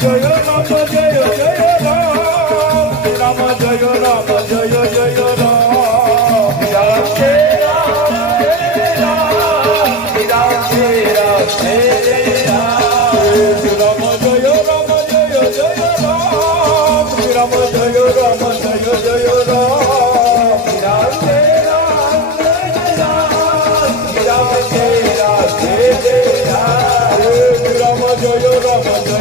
Yo, yo, yo.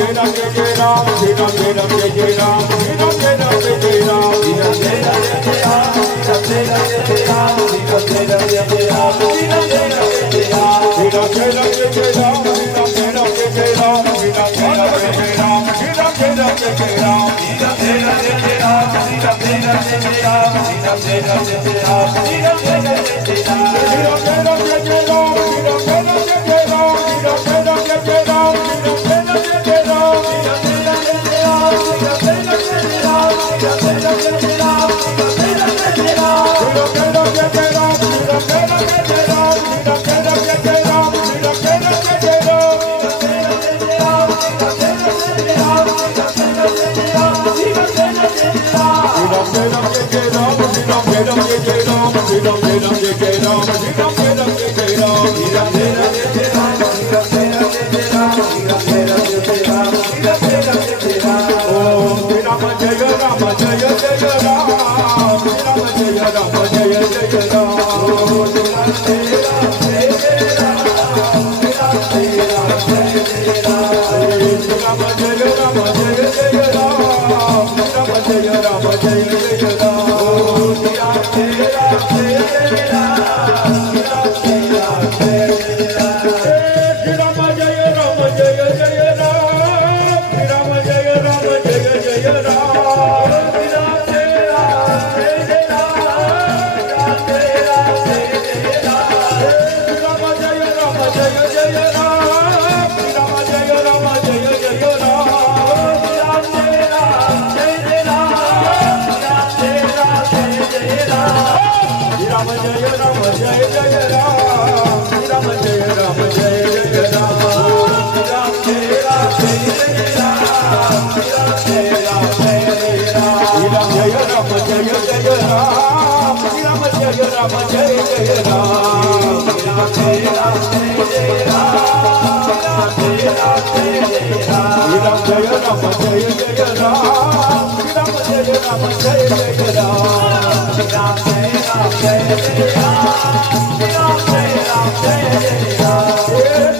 Jai Ram Jai Ram Jai Ram Jai Ram Jai Ram Jai Ram Jai Ram Jai Ram Jai Ram Jai Ram Jai Ram Jai Ram Jai Ram Jai Ram Jai Ram Jai Ram Thank you. Thank you. Rama Jai Jai Ram Yeah.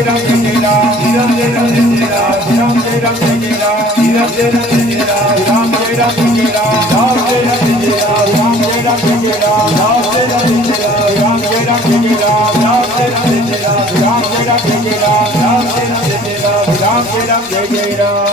Ram Jai Ram